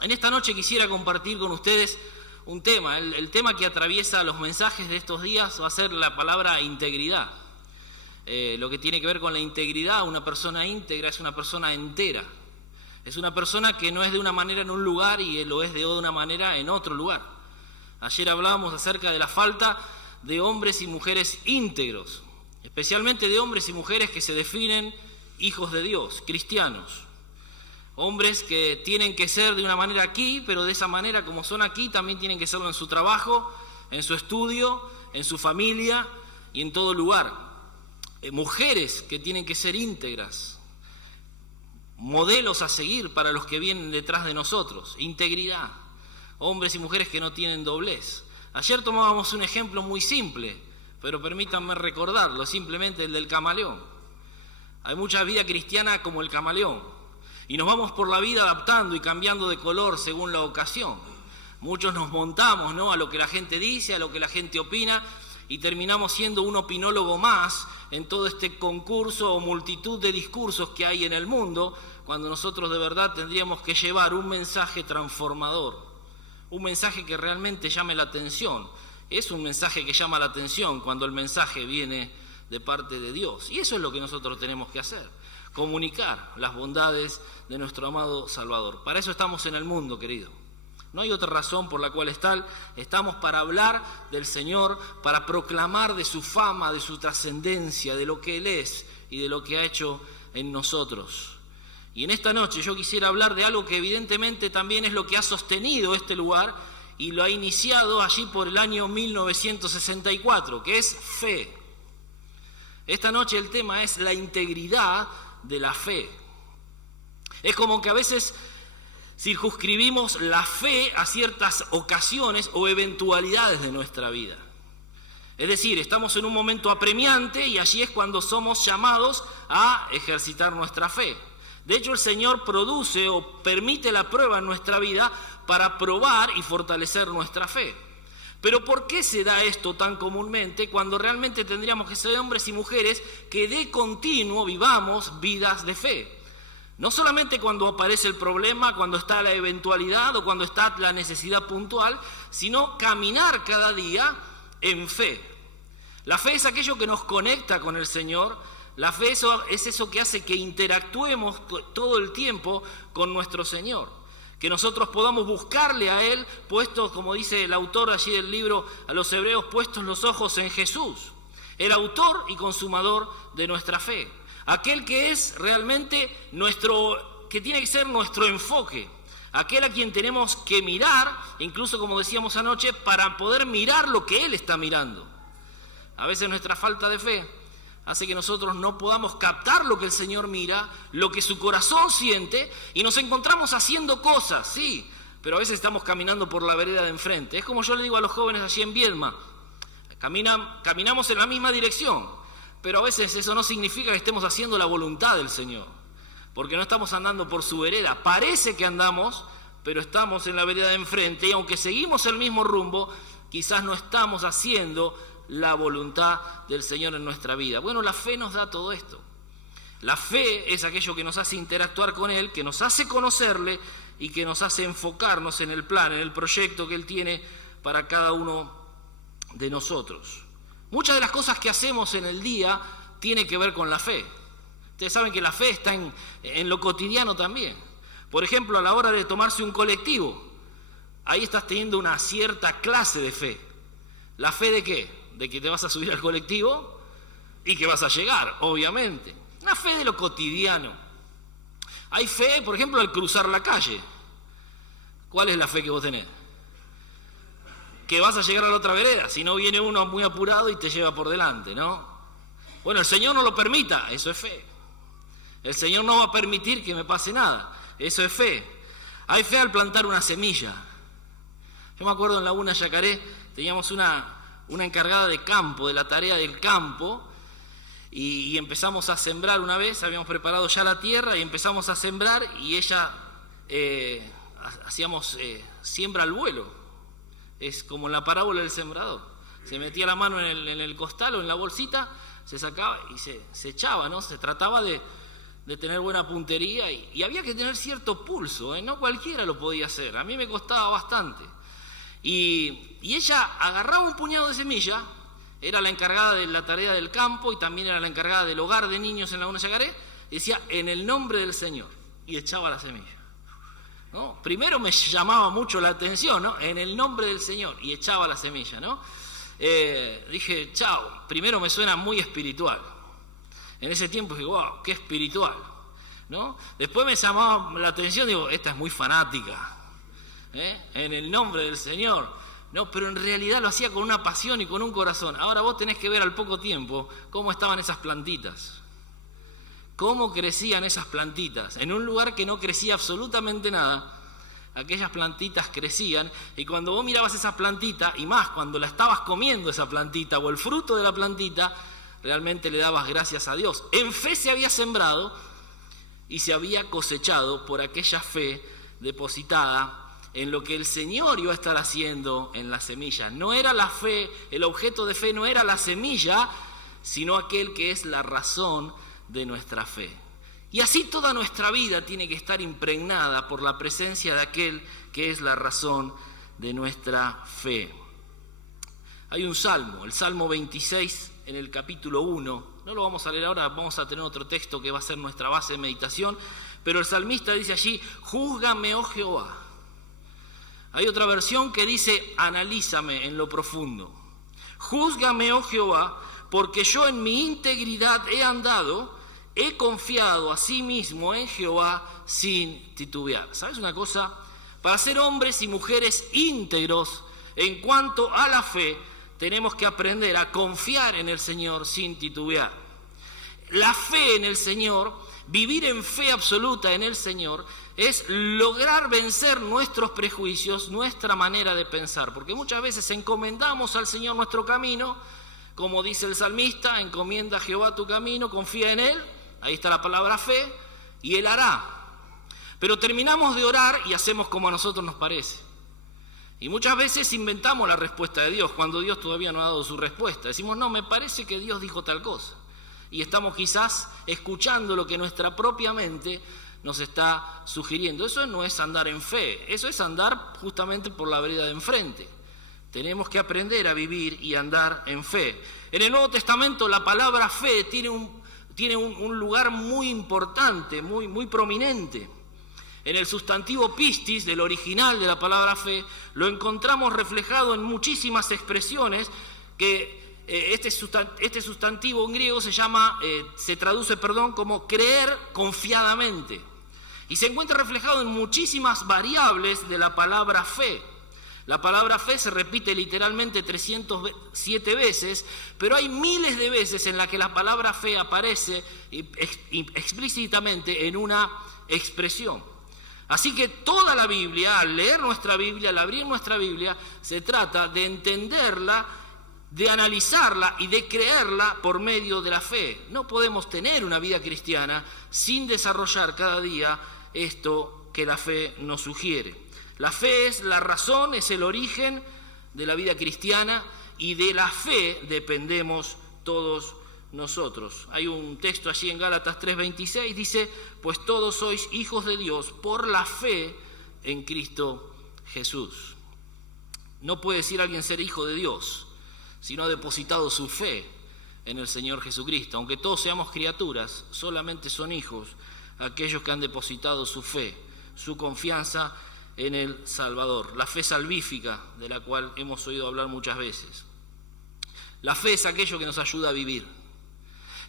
En esta noche quisiera compartir con ustedes un tema. El tema que atraviesa los mensajes de estos días va a ser la palabra integridad. Lo que tiene que ver con la integridad, una persona íntegra es una persona entera. Es una persona que no es de una manera en un lugar y lo es de una manera en otro lugar. Ayer hablábamos acerca de la falta de hombres y mujeres íntegros, especialmente de hombres y mujeres que se definen hijos de Dios, cristianos. Hombres que tienen que ser de una manera aquí, pero de esa manera como son aquí, también tienen que serlo en su trabajo, en su estudio, en su familia y en todo lugar. Mujeres que tienen que ser íntegras, modelos a seguir para los que vienen detrás de nosotros, integridad. Hombres y mujeres que no tienen doblez. Ayer tomábamos un ejemplo muy simple, pero permítanme recordarlo, simplemente el del camaleón. Hay mucha vida cristiana como el camaleón. Y nos vamos por la vida adaptando y cambiando de color según la ocasión. Muchos nos montamos, ¿no?, a lo que la gente dice, a lo que la gente opina, y terminamos siendo un opinólogo más en todo este concurso o multitud de discursos que hay en el mundo, cuando nosotros de verdad tendríamos que llevar un mensaje transformador, un mensaje que realmente llame la atención. Es un mensaje que llama la atención cuando el mensaje viene de parte de Dios. Y eso es lo que nosotros tenemos que hacer. Comunicar las bondades de nuestro amado Salvador. Para eso estamos en el mundo, querido. No hay otra razón por la cual estamos para hablar del Señor, para proclamar de su fama, de su trascendencia, de lo que Él es y de lo que ha hecho en nosotros. Y en esta noche yo quisiera hablar de algo que evidentemente también es lo que ha sostenido este lugar y lo ha iniciado allí por el año 1964, que es fe. Esta noche el tema es la integridad de la fe. Es como que a veces circunscribimos la fe a ciertas ocasiones o eventualidades de nuestra vida. Es decir, estamos en un momento apremiante y allí es cuando somos llamados a ejercitar nuestra fe. De hecho, el Señor produce o permite la prueba en nuestra vida para probar y fortalecer nuestra fe. Pero ¿por qué se da esto tan comúnmente cuando realmente tendríamos que ser hombres y mujeres que de continuo vivamos vidas de fe? No solamente cuando aparece el problema, cuando está la eventualidad o cuando está la necesidad puntual, sino caminar cada día en fe. La fe es aquello que nos conecta con el Señor. La fe es eso que hace que interactuemos todo el tiempo con nuestro Señor. Que nosotros podamos buscarle a Él, puestos, como dice el autor allí del libro a los Hebreos, puestos los ojos en Jesús, el autor y consumador de nuestra fe. Aquel que es realmente que tiene que ser nuestro enfoque, aquel a quien tenemos que mirar, incluso como decíamos anoche, para poder mirar lo que Él está mirando. A veces nuestra falta de fe hace que nosotros no podamos captar lo que el Señor mira, lo que su corazón siente, y nos encontramos haciendo cosas, sí, pero a veces estamos caminando por la vereda de enfrente. Es como yo le digo a los jóvenes allí en Viedma, caminamos en la misma dirección, pero a veces eso no significa que estemos haciendo la voluntad del Señor, porque no estamos andando por su vereda. Parece que andamos, pero estamos en la vereda de enfrente, y aunque seguimos el mismo rumbo, quizás no estamos haciendo la voluntad del Señor en nuestra vida. Bueno, la fe nos da todo esto. La fe es aquello que nos hace interactuar con Él, que nos hace conocerle y que nos hace enfocarnos en el plan, en el proyecto que Él tiene para cada uno de nosotros. Muchas de las cosas que hacemos en el día tienen que ver con la fe. Ustedes saben que la fe está en lo cotidiano también. Por ejemplo, a la hora de tomarse un colectivo, ahí estás teniendo una cierta clase de fe. ¿La fe de qué? De que te vas a subir al colectivo y que vas a llegar, obviamente. Una fe de lo cotidiano. Hay fe, por ejemplo, al cruzar la calle. ¿Cuál es la fe que vos tenés? Que vas a llegar a la otra vereda, si no viene uno muy apurado y te lleva por delante, ¿no? Bueno, el Señor no lo permita, eso es fe. El Señor no va a permitir que me pase nada, eso es fe. Hay fe al plantar una semilla. Yo me acuerdo en Laguna Yacaré, teníamos una encargada de campo, de la tarea del campo, y empezamos a sembrar una vez, habíamos preparado ya la tierra y empezamos a sembrar, y ella hacíamos siembra al vuelo. Es como en la parábola del sembrador. Se metía la mano en el costal o en la bolsita, se sacaba y se echaba, ¿no? Se trataba de tener buena puntería y había que tener cierto pulso, ¿eh? No cualquiera lo podía hacer. A mí me costaba bastante. Y ella agarraba un puñado de semilla, era la encargada de la tarea del campo y también era la encargada del hogar de niños en Laguna Yacaré, y decía, en el nombre del Señor, y echaba la semilla. ¿No? Primero me llamaba mucho la atención, ¿no? En el nombre del Señor, y echaba la semilla, ¿no? Dije, chao, primero me suena muy espiritual. En ese tiempo dije, wow, qué espiritual, ¿no? Después me llamaba la atención, digo, esta es muy fanática, en el nombre del Señor, ¿no? Pero en realidad lo hacía con una pasión y con un corazón. Ahora vos tenés que ver al poco tiempo cómo estaban esas plantitas. Cómo crecían esas plantitas. En un lugar que no crecía absolutamente nada, aquellas plantitas crecían, y cuando vos mirabas esa plantita, y más cuando la estabas comiendo esa plantita o el fruto de la plantita, realmente le dabas gracias a Dios. En fe se había sembrado y se había cosechado por aquella fe depositada en lo que el Señor iba a estar haciendo en la semilla. No era la fe, el objeto de fe no era la semilla, sino aquel que es la razón de nuestra fe. Y así toda nuestra vida tiene que estar impregnada por la presencia de aquel que es la razón de nuestra fe. Hay un salmo, el Salmo 26 en el capítulo 1, no lo vamos a leer ahora, vamos a tener otro texto que va a ser nuestra base de meditación, pero el salmista dice allí, júzgame, oh Jehová. Hay otra versión que dice, analízame en lo profundo. Júzgame, oh Jehová, porque yo en mi integridad he andado, he confiado a sí mismo en Jehová sin titubear. ¿Sabes una cosa? Para ser hombres y mujeres íntegros en cuanto a la fe, tenemos que aprender a confiar en el Señor sin titubear. La fe en el Señor, vivir en fe absoluta en el Señor, es lograr vencer nuestros prejuicios, nuestra manera de pensar. Porque muchas veces encomendamos al Señor nuestro camino, como dice el salmista, encomienda a Jehová tu camino, confía en Él, ahí está la palabra fe, y Él hará. Pero terminamos de orar y hacemos como a nosotros nos parece. Y muchas veces inventamos la respuesta de Dios, cuando Dios todavía no ha dado su respuesta. Decimos, no, me parece que Dios dijo tal cosa. Y estamos quizás escuchando lo que nuestra propia mente nos está sugiriendo. Eso no es andar en fe, eso es andar justamente por la vereda de enfrente. Tenemos que aprender a vivir y andar en fe. En el Nuevo Testamento la palabra fe tiene un lugar muy importante, muy prominente. En el sustantivo pistis, del original de la palabra fe, lo encontramos reflejado en muchísimas expresiones que este sustantivo en griego se traduce como creer confiadamente. Y se encuentra reflejado en muchísimas variables de la palabra fe. La palabra fe se repite literalmente 307 veces, pero hay miles de veces en las que la palabra fe aparece explícitamente en una expresión. Así que toda la Biblia, al leer nuestra Biblia, al abrir nuestra Biblia, se trata de entenderla, de analizarla y de creerla por medio de la fe. No podemos tener una vida cristiana sin desarrollar cada día esto que la fe nos sugiere. La fe es la razón, es el origen de la vida cristiana y de la fe dependemos todos nosotros. Hay un texto allí en Gálatas 3:26, dice, pues todos sois hijos de Dios por la fe en Cristo Jesús. No puede decir alguien ser hijo de Dios si no ha depositado su fe en el Señor Jesucristo. Aunque todos seamos criaturas, solamente son hijos aquellos que han depositado su fe, su confianza en el Salvador. La fe salvífica, de la cual hemos oído hablar muchas veces. La fe es aquello que nos ayuda a vivir.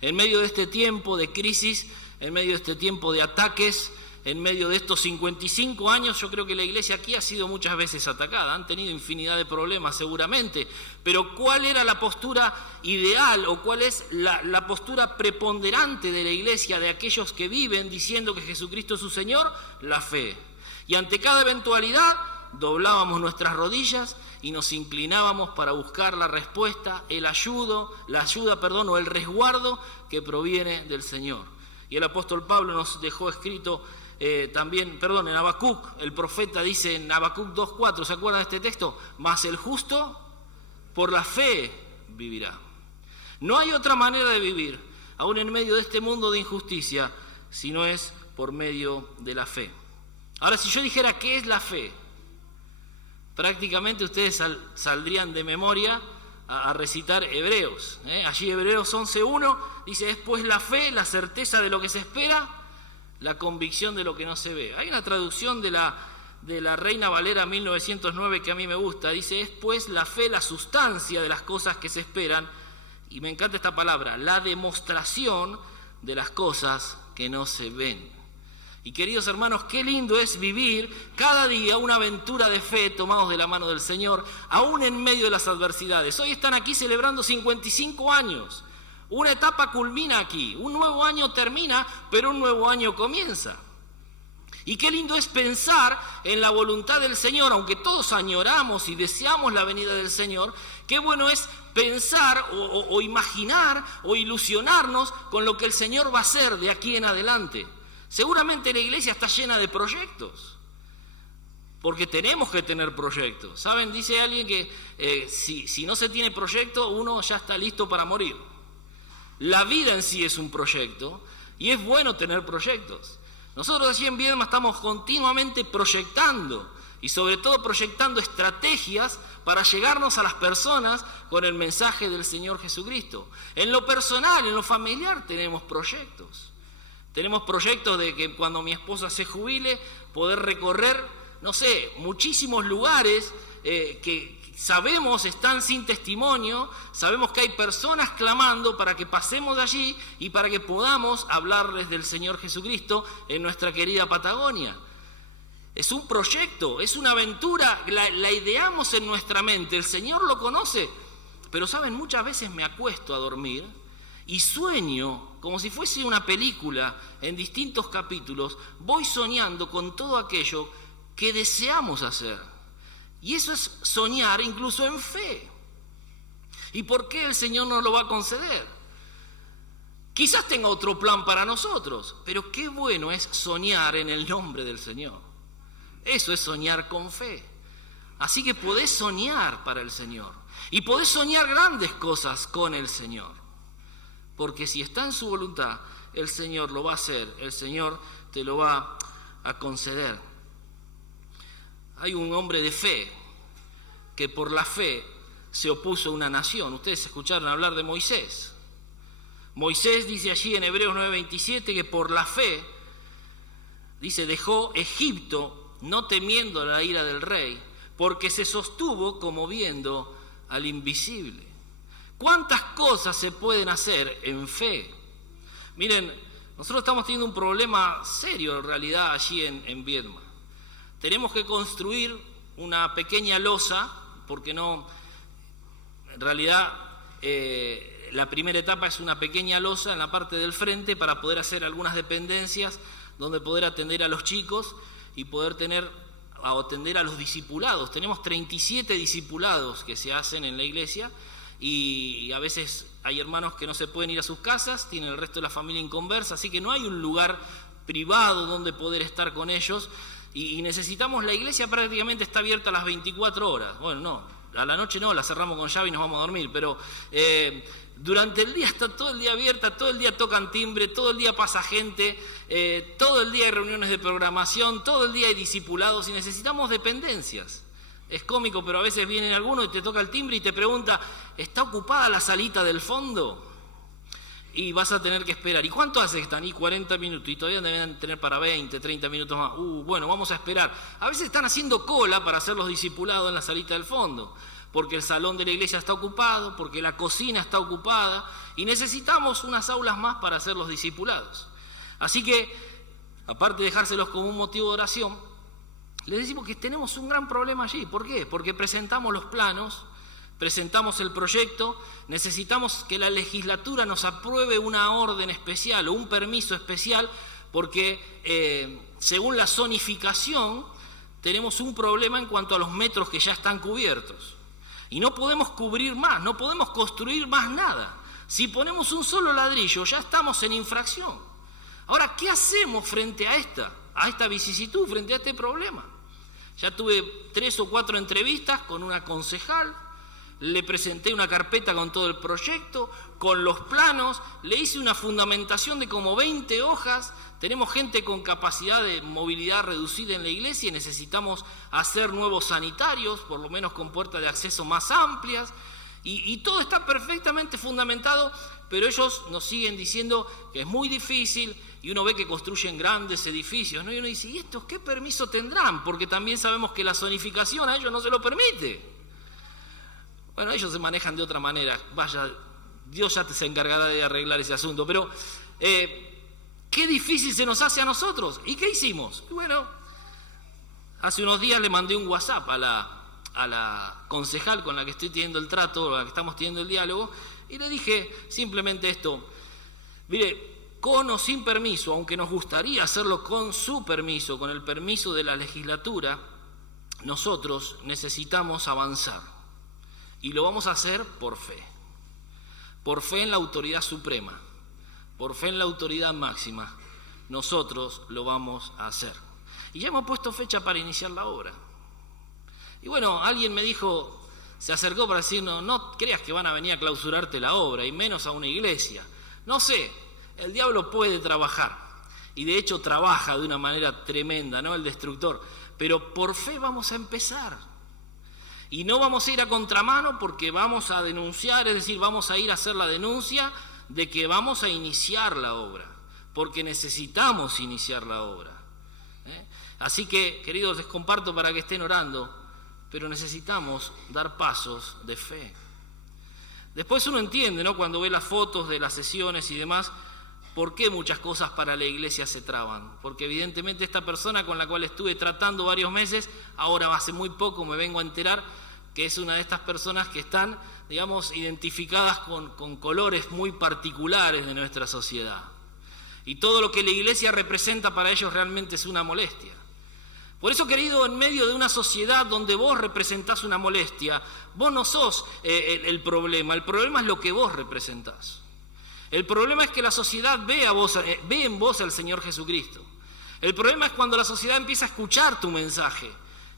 En medio de este tiempo de crisis, en medio de este tiempo de ataques, en medio de estos 55 años, yo creo que la iglesia aquí ha sido muchas veces atacada, han tenido infinidad de problemas seguramente, pero ¿cuál era la postura ideal o cuál es la postura preponderante de la iglesia, de aquellos que viven diciendo que Jesucristo es su Señor? La fe. Y ante cada eventualidad doblábamos nuestras rodillas y nos inclinábamos para buscar la respuesta, la ayuda, o el resguardo que proviene del Señor. Y el apóstol Pablo nos dejó escrito en Habacuc, el profeta dice en Habacuc 2:4, ¿se acuerdan de este texto? Mas el justo por la fe vivirá. No hay otra manera de vivir, aún en medio de este mundo de injusticia, si no es por medio de la fe. Ahora, si yo dijera ¿qué es la fe?, prácticamente ustedes saldrían de memoria a recitar Hebreos. Allí Hebreos 11:1 dice, es pues la fe, la certeza de lo que se espera, la convicción de lo que no se ve. Hay una traducción de la Reina Valera 1909 que a mí me gusta, dice, es pues la fe, la sustancia de las cosas que se esperan, y me encanta esta palabra, la demostración de las cosas que no se ven. Y queridos hermanos, qué lindo es vivir cada día una aventura de fe tomados de la mano del Señor, aún en medio de las adversidades. Hoy están aquí celebrando 55 años. Una etapa culmina aquí, un nuevo año termina, pero un nuevo año comienza. Y qué lindo es pensar en la voluntad del Señor, aunque todos añoramos y deseamos la venida del Señor, qué bueno es pensar o imaginar o ilusionarnos con lo que el Señor va a hacer de aquí en adelante. Seguramente la iglesia está llena de proyectos, porque tenemos que tener proyectos. ¿Saben? Dice alguien que si no se tiene proyecto, uno ya está listo para morir. La vida en sí es un proyecto y es bueno tener proyectos. Nosotros allí en Viedma estamos continuamente proyectando y sobre todo proyectando estrategias para llegarnos a las personas con el mensaje del Señor Jesucristo. En lo personal, en lo familiar tenemos proyectos. Tenemos proyectos de que cuando mi esposa se jubile, poder recorrer, muchísimos lugares que sabemos están sin testimonio, sabemos que hay personas clamando para que pasemos de allí y para que podamos hablarles del Señor Jesucristo en nuestra querida Patagonia. Es un proyecto, es una aventura, la ideamos en nuestra mente, el Señor lo conoce, pero saben, muchas veces me acuesto a dormir y sueño como si fuese una película en distintos capítulos, voy soñando con todo aquello que deseamos hacer. Y eso es soñar incluso en fe. ¿Y por qué el Señor nos lo va a conceder? Quizás tenga otro plan para nosotros, pero qué bueno es soñar en el nombre del Señor. Eso es soñar con fe. Así que podés soñar para el Señor y podés soñar grandes cosas con el Señor. Porque si está en su voluntad, el Señor lo va a hacer, el Señor te lo va a conceder. Hay un hombre de fe que por la fe se opuso a una nación. Ustedes escucharon hablar de Moisés. Moisés dice allí en Hebreos 9:27 que por la fe, dice, dejó Egipto no temiendo la ira del rey, porque se sostuvo como viendo al invisible. ¿Cuántas cosas se pueden hacer en fe? Miren, nosotros estamos teniendo un problema serio en realidad allí en Viedma. Tenemos que construir una pequeña losa, porque no, en realidad la primera etapa es una pequeña losa en la parte del frente para poder hacer algunas dependencias donde poder atender a los chicos y poder atender a los discipulados. Tenemos 37 discipulados que se hacen en la iglesia y a veces hay hermanos que no se pueden ir a sus casas, tienen el resto de la familia inconversa, así que no hay un lugar privado donde poder estar con ellos y necesitamos, la iglesia prácticamente está abierta a las 24 horas. Bueno, no, a la noche no, la cerramos con llave y nos vamos a dormir, pero durante el día está todo el día abierta, todo el día tocan timbre, todo el día pasa gente, todo el día hay reuniones de programación, todo el día hay discipulados y necesitamos dependencias. Es cómico, pero a veces viene alguno y te toca el timbre y te pregunta, ¿está ocupada la salita del fondo? Y vas a tener que esperar. ¿Y cuánto hace que están? Y 40 minutos. Y todavía deben tener para 20, 30 minutos más. Bueno, vamos a esperar. A veces están haciendo cola para hacer los discipulados en la salita del fondo, porque el salón de la iglesia está ocupado, porque la cocina está ocupada, y necesitamos unas aulas más para hacer los discipulados. Así que aparte de dejárselos como un motivo de oración, les decimos que tenemos un gran problema allí. ¿Por qué? Porque presentamos los planos, presentamos el proyecto, necesitamos que la legislatura nos apruebe una orden especial o un permiso especial, porque según la zonificación tenemos un problema en cuanto a los metros que ya están cubiertos. Y no podemos cubrir más, no podemos construir más nada. Si ponemos un solo ladrillo ya estamos en infracción. Ahora, ¿qué hacemos frente a esta vicisitud, frente a este problema? Ya tuve 3 o 4 entrevistas con una concejal, le presenté una carpeta con todo el proyecto, con los planos, le hice una fundamentación de como 20 hojas. Tenemos gente con capacidad de movilidad reducida en la iglesia y necesitamos hacer nuevos sanitarios, por lo menos con puertas de acceso más amplias, y todo está perfectamente fundamentado, pero ellos nos siguen diciendo que es muy difícil, y uno ve que construyen grandes edificios, ¿no? Y uno dice, ¿y estos qué permiso tendrán? Porque también sabemos que la zonificación a ellos no se lo permite. Bueno, ellos se manejan de otra manera, vaya, Dios ya se encargará de arreglar ese asunto, pero qué difícil se nos hace a nosotros. ¿Y qué hicimos? Y bueno, hace unos días le mandé un WhatsApp a la concejal con la que estoy teniendo el trato, con la que estamos teniendo el diálogo, y le dije simplemente esto: mire, con o sin permiso, aunque nos gustaría hacerlo con su permiso, con el permiso de la legislatura, nosotros necesitamos avanzar. Y lo vamos a hacer por fe en la autoridad suprema, por fe en la autoridad máxima. Nosotros lo vamos a hacer. Y ya hemos puesto fecha para iniciar la obra. Y bueno, alguien me dijo, se acercó para decir, no creas que van a venir a clausurarte la obra, y menos a una iglesia. No sé, el diablo puede trabajar, y de hecho trabaja de una manera tremenda, ¿no? El destructor. Pero por fe vamos a empezar. Y no vamos a ir a contramano porque vamos a denunciar, es decir, vamos a ir a hacer la denuncia de que vamos a iniciar la obra, porque necesitamos iniciar la obra. Así que, queridos, les comparto para que estén orando, pero necesitamos dar pasos de fe. Después uno entiende, ¿no?, cuando ve las fotos de las sesiones y demás, por qué muchas cosas para la iglesia se traban. Porque evidentemente esta persona con la cual estuve tratando varios meses, ahora hace muy poco me vengo a enterar que es una de estas personas que están, digamos, identificadas con colores muy particulares de nuestra sociedad. Y todo lo que la iglesia representa para ellos realmente es una molestia. Por eso, querido, en medio de una sociedad donde vos representás una molestia, vos no sos el problema es lo que vos representás. El problema es que la sociedad ve en vos al Señor Jesucristo. El problema es cuando la sociedad empieza a escuchar tu mensaje,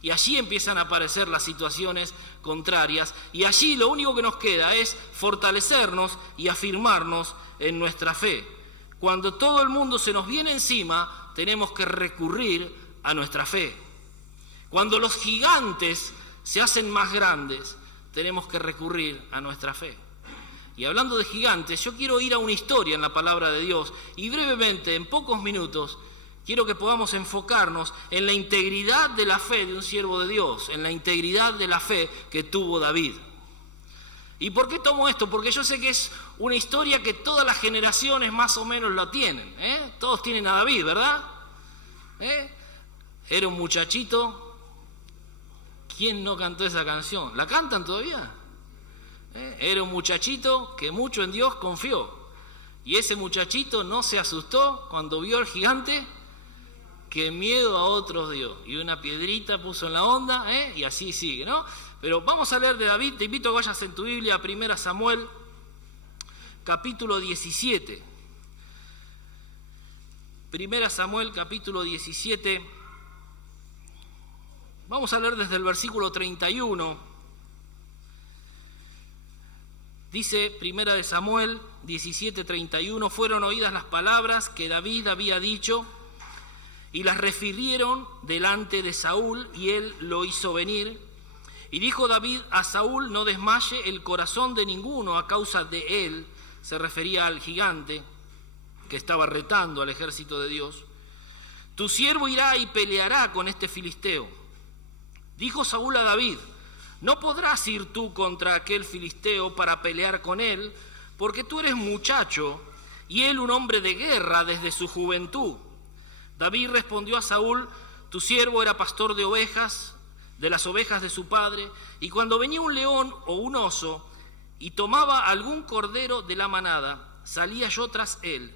y allí empiezan a aparecer las situaciones contrarias, y allí lo único que nos queda es fortalecernos y afirmarnos en nuestra fe. Cuando todo el mundo se nos viene encima, tenemos que recurrir a nuestra fe. Cuando los gigantes se hacen más grandes, tenemos que recurrir a nuestra fe. Y hablando de gigantes, yo quiero ir a una historia en la palabra de Dios, y brevemente, en pocos minutos, quiero que podamos enfocarnos en la integridad de la fe de un siervo de Dios, en la integridad de la fe que tuvo David. ¿Y por qué tomo esto? Porque yo sé que es una historia que todas las generaciones más o menos la tienen, Todos tienen a David, ¿verdad? Era un muchachito. ¿Quién no cantó esa canción? ¿La cantan todavía? Era un muchachito que mucho en Dios confió. Y ese muchachito no se asustó cuando vio al gigante, que miedo a otros dio. Y una piedrita puso en la onda, y así sigue, ¿no? Pero vamos a leer de David. Te invito a que vayas en tu Biblia a 1 Samuel, capítulo 17. 1 Samuel, capítulo 17. Vamos a leer desde el versículo 31. Dice 1 Samuel 17:31, fueron oídas las palabras que David había dicho y las refirieron delante de Saúl, y él lo hizo venir. Y dijo David a Saúl, no desmaye el corazón de ninguno a causa de él. Se refería al gigante que estaba retando al ejército de Dios. Tu siervo irá y peleará con este filisteo. Dijo Saúl a David, no podrás ir tú contra aquel filisteo para pelear con él, porque tú eres muchacho y él un hombre de guerra desde su juventud. David respondió a Saúl: tu siervo era pastor de ovejas, de las ovejas de su padre, y cuando venía un león o un oso y tomaba algún cordero de la manada, salía yo tras él,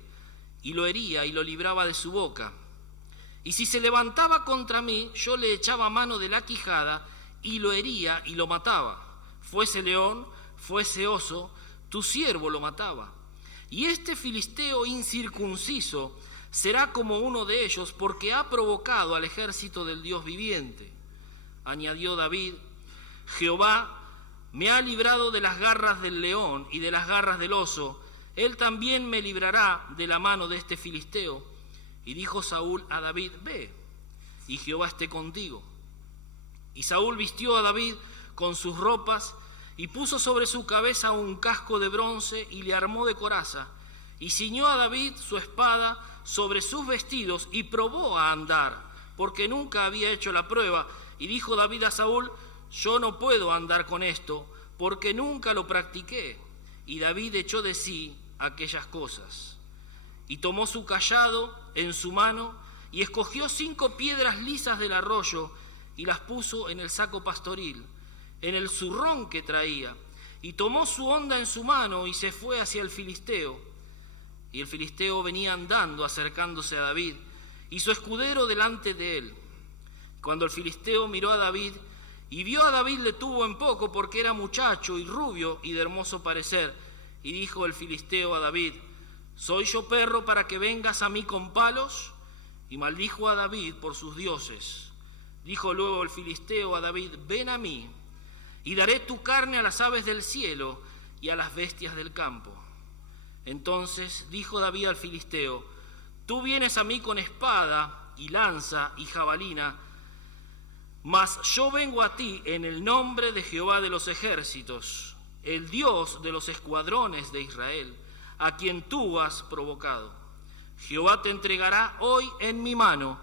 y lo hería y lo libraba de su boca. Y si se levantaba contra mí, yo le echaba mano de la quijada, y lo hería y lo mataba. Fuese león, fuese oso, tu siervo lo mataba. Y este filisteo incircunciso será como uno de ellos, porque ha provocado al ejército del Dios viviente. Añadió David: Jehová me ha librado de las garras del león y de las garras del oso, él también me librará de la mano de este filisteo. Y dijo Saúl a David: ve, y Jehová esté contigo. Y Saúl vistió a David con sus ropas, y puso sobre su cabeza un casco de bronce, y le armó de coraza, y ciñó a David su espada sobre sus vestidos, y probó a andar, porque nunca había hecho la prueba. Y dijo David a Saúl: yo no puedo andar con esto, porque nunca lo practiqué. Y David echó de sí aquellas cosas. Y tomó su cayado en su mano, y escogió 5 piedras lisas del arroyo, y las puso en el saco pastoril, en el zurrón que traía. Y tomó su honda en su mano, y se fue hacia el filisteo. Y el filisteo venía andando, acercándose a David, y su escudero delante de él. Cuando el filisteo miró a David, y vio a David, le tuvo en poco, porque era muchacho y rubio y de hermoso parecer. Y dijo el filisteo a David: ¿soy yo perro para que vengas a mí con palos? Y maldijo a David por sus dioses. Dijo luego el filisteo a David: ven a mí, y daré tu carne a las aves del cielo y a las bestias del campo. Entonces dijo David al filisteo: tú vienes a mí con espada y lanza y jabalina, mas yo vengo a ti en el nombre de Jehová de los ejércitos, el Dios de los escuadrones de Israel, a quien tú has provocado. Jehová te entregará hoy en mi mano,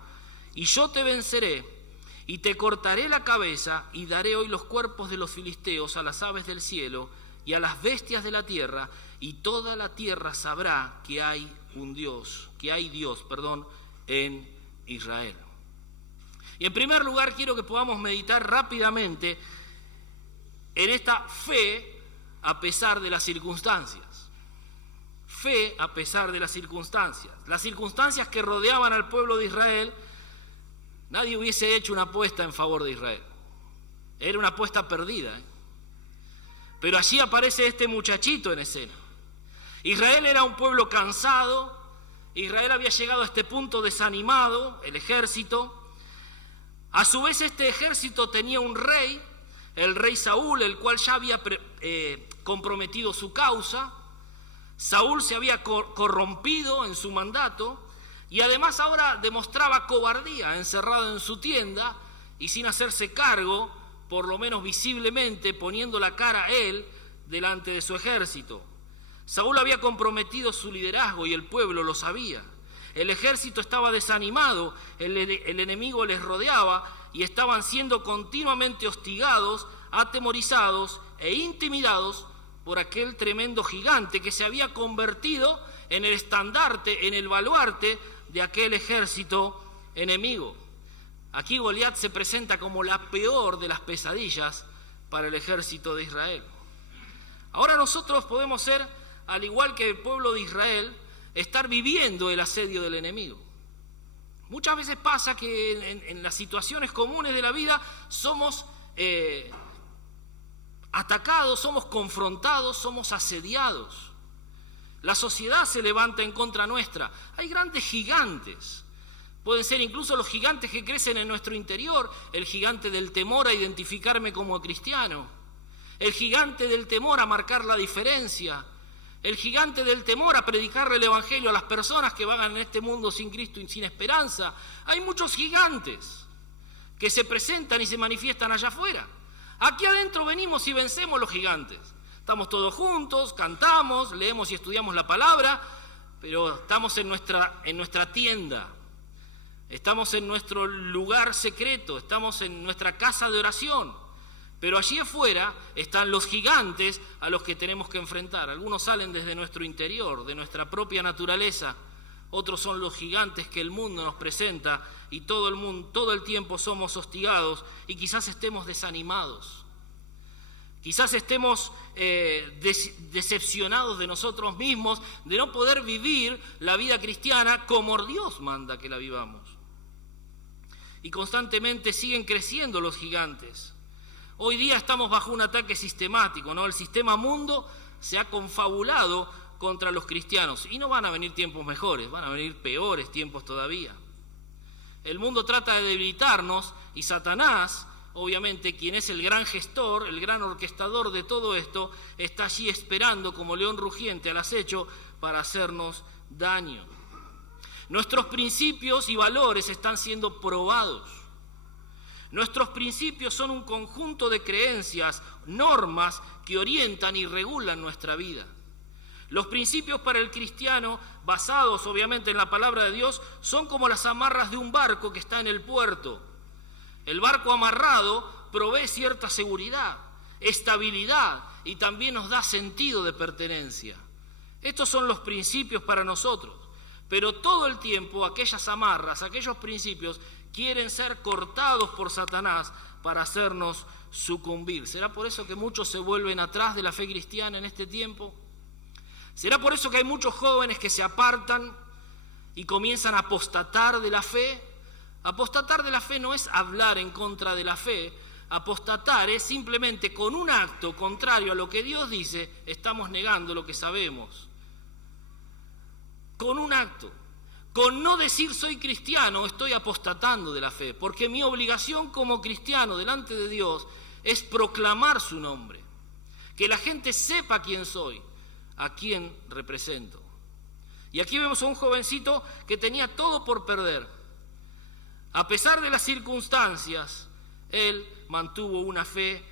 y yo te venceré, y te cortaré la cabeza, y daré hoy los cuerpos de los filisteos a las aves del cielo y a las bestias de la tierra, y toda la tierra sabrá que hay Dios en Israel. Y en primer lugar quiero que podamos meditar rápidamente en esta fe a pesar de las circunstancias. Fe a pesar de las circunstancias. Las circunstancias que rodeaban al pueblo de Israel, nadie hubiese hecho una apuesta en favor de Israel. Era una apuesta perdida. Pero allí aparece este muchachito en escena. Israel era un pueblo cansado. Israel había llegado a este punto desanimado, el ejército. A su vez, este ejército tenía un rey, el rey Saúl, el cual ya había comprometido su causa. Saúl se había corrompido en su mandato y además ahora demostraba cobardía, encerrado en su tienda y sin hacerse cargo, por lo menos visiblemente, poniendo la cara a él delante de su ejército. Saúl había comprometido su liderazgo y el pueblo lo sabía. El ejército estaba desanimado, el enemigo les rodeaba y estaban siendo continuamente hostigados, atemorizados e intimidados por aquel tremendo gigante que se había convertido en el estandarte, en el baluarte de aquel ejército enemigo. Aquí Goliat se presenta como la peor de las pesadillas para el ejército de Israel. Ahora nosotros podemos ser, al igual que el pueblo de Israel, estar viviendo el asedio del enemigo. Muchas veces pasa que en las situaciones comunes de la vida somos atacados, somos confrontados, somos asediados. La sociedad se levanta en contra nuestra. Hay grandes gigantes. Pueden ser incluso los gigantes que crecen en nuestro interior, el gigante del temor a identificarme como cristiano, el gigante del temor a marcar la diferencia, el gigante del temor a predicarle el evangelio a las personas que vagan en este mundo sin Cristo y sin esperanza. Hay muchos gigantes que se presentan y se manifiestan allá afuera. Aquí adentro venimos y vencemos los gigantes. Estamos todos juntos, cantamos, leemos y estudiamos la palabra, pero estamos en nuestra tienda, estamos en nuestro lugar secreto, estamos en nuestra casa de oración. Pero allí afuera están los gigantes a los que tenemos que enfrentar. Algunos salen desde nuestro interior, de nuestra propia naturaleza, otros son los gigantes que el mundo nos presenta y todo el tiempo somos hostigados y quizás estemos desanimados. Quizás estemos decepcionados de nosotros mismos, de no poder vivir la vida cristiana como Dios manda que la vivamos. Y constantemente siguen creciendo los gigantes. Hoy día estamos bajo un ataque sistemático, ¿no? El sistema mundo se ha confabulado contra los cristianos y no van a venir tiempos mejores, van a venir peores tiempos todavía. El mundo trata de debilitarnos y Satanás, obviamente, quien es el gran gestor, el gran orquestador de todo esto, está allí esperando como león rugiente al acecho para hacernos daño. Nuestros principios y valores están siendo probados. Nuestros principios son un conjunto de creencias, normas que orientan y regulan nuestra vida. Los principios para el cristiano, basados obviamente en la palabra de Dios, son como las amarras de un barco que está en el puerto. El barco amarrado provee cierta seguridad, estabilidad y también nos da sentido de pertenencia. Estos son los principios para nosotros, pero todo el tiempo aquellas amarras, aquellos principios quieren ser cortados por Satanás para hacernos sucumbir. ¿Será por eso que muchos se vuelven atrás de la fe cristiana en este tiempo? ¿Será por eso que hay muchos jóvenes que se apartan y comienzan a apostatar de la fe? Apostatar de la fe no es hablar en contra de la fe. Apostatar es simplemente con un acto contrario a lo que Dios dice, estamos negando lo que sabemos. Con un acto. Con no decir soy cristiano, estoy apostatando de la fe, porque mi obligación como cristiano delante de Dios es proclamar su nombre. Que la gente sepa quién soy, a quién represento. Y aquí vemos a un jovencito que tenía todo por perder. A pesar de las circunstancias, él mantuvo una fe